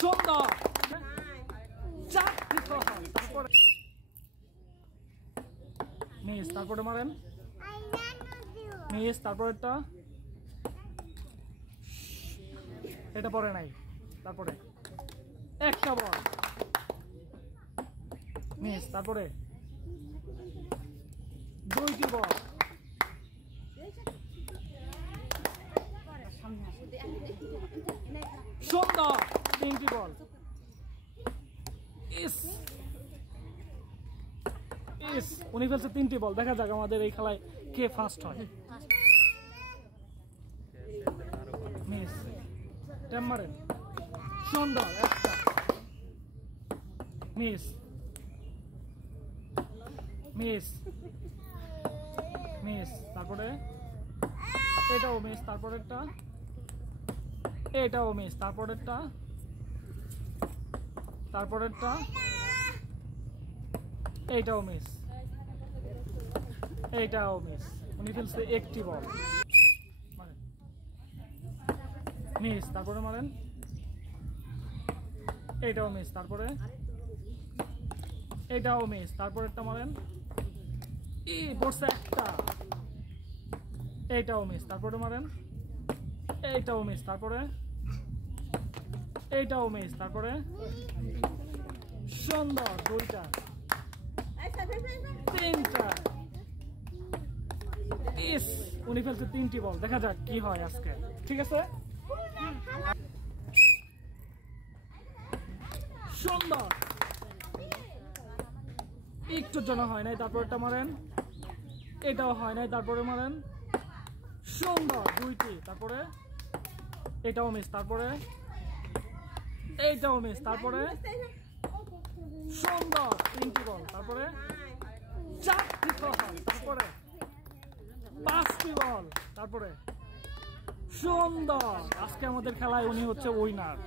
সুন্দর। চারটি ফল। তারপরে মিস, তারপরে মারেন মিস, তারপরেরটা এটা পরে নাই, তারপরে একটা বল মিস, তারপরে দুইটি বল সুন্দর, তিনটি বল। ইস ইস, উনি ফেলছে তিনটি বল। দেখা যাক আমাদের এই খেলায় কে ফার্স্ট হয়। মিস, ট্যাম মারেন, সুন্দর, একটা মিস মিস মিস, তারপরে এটাও মিস, তারপরেরটা এটাও মিস, তারপরেরটা এইটাও মিস, এইটাও মিস। উনি ফেলছে একটি বল মারেন মিস, তারপরে মারেন এইটাও মিস, তারপরে এইটাও মিস, তারপরেরটা মারেন পড়ছে একটা, এইটাও মিস, তারপরে মারেন এইটাও মিস, তারপরে এইটাও মিস, তারপরে সুন্দর, দুইটা, তিনটা। ইস, উনি ফেলছে তিনটি বল। দেখা যাক কি হয় আজকে। ঠিক আছে, সুন্দর, একটুর জন্য হয় নাই, তারপরটা মারেন এটাও হয় নাই, তারপরে মারেন সুন্দর, দুইটি, তারপরে এটাও মিস, তারপরে এইটাও মিস, তারপরে সুন্দর, তিনটি বল, তারপরে চারটি বল, তারপরে পাঁচটি বল, তারপরে সুন্দর। আজকে আমাদের খেলায় উনি হচ্ছে উইনার।